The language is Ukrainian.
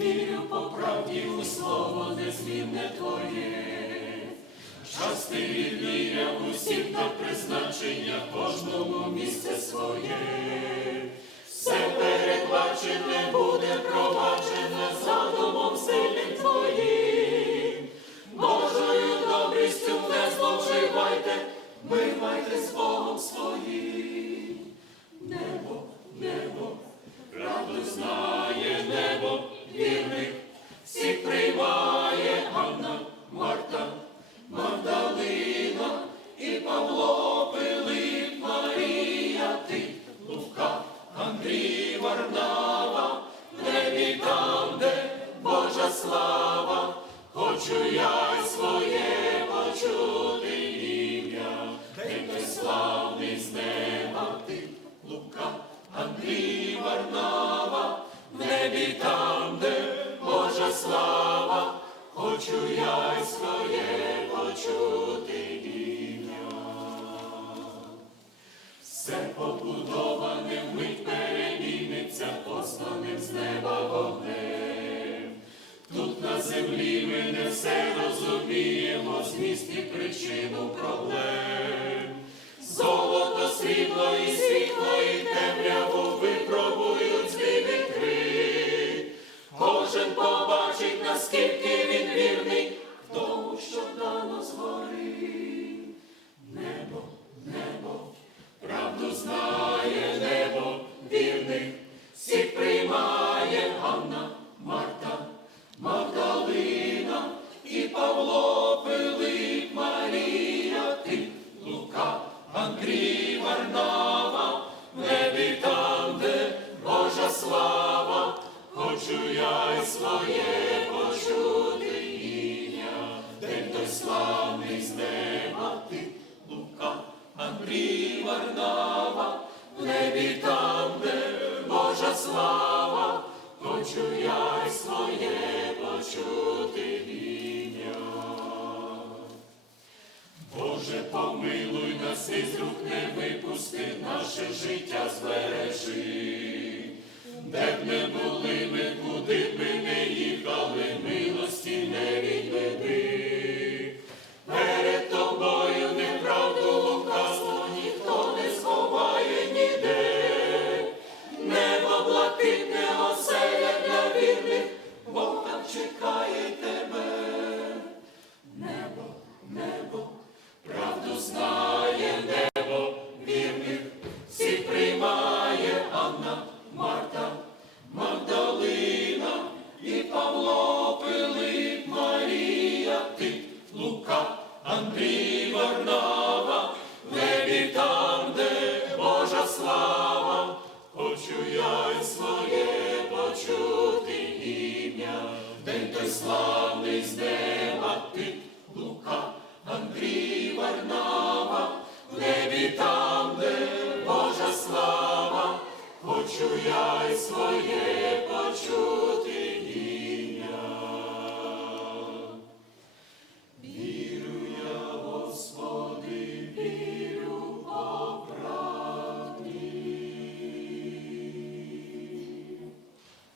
вірю по правді у слово незмінне Твоє. Щасти віря усім та призначення кожному місце своє. Все передбачене буде проваджене задумом сильним Твоїм. Божою добрістю не зловживайте, мивайте з хочу я своє почути ім'я, де той славний з неба ти, Лука, Андрій, Варнава, в небі там, де Божа слава, хочу я своє почути ім'я. Землі ми не все розуміємо, зміст і причину проблем. Золото, світло і світло, і темряву випробують вітри. Кожен побачить, наскільки слава, хочу я й своє почути ім'я, день той славний з неба, ти, Лука, Андрій, Варнава, в небі там, де Божа слава, хочу я й своє почути ім'я. Нас і рук не випусти, наше життя збережи. Анна, Марта, Магдалина і Павло, Пилип, Марія, ти, Лука, Андрій, Варнава, небі там, де Божа слава, хочу я й своє почути ім'я, день той славний з неба, ти, Лука, Андрій, Варнава, небі там, Хочу своє почути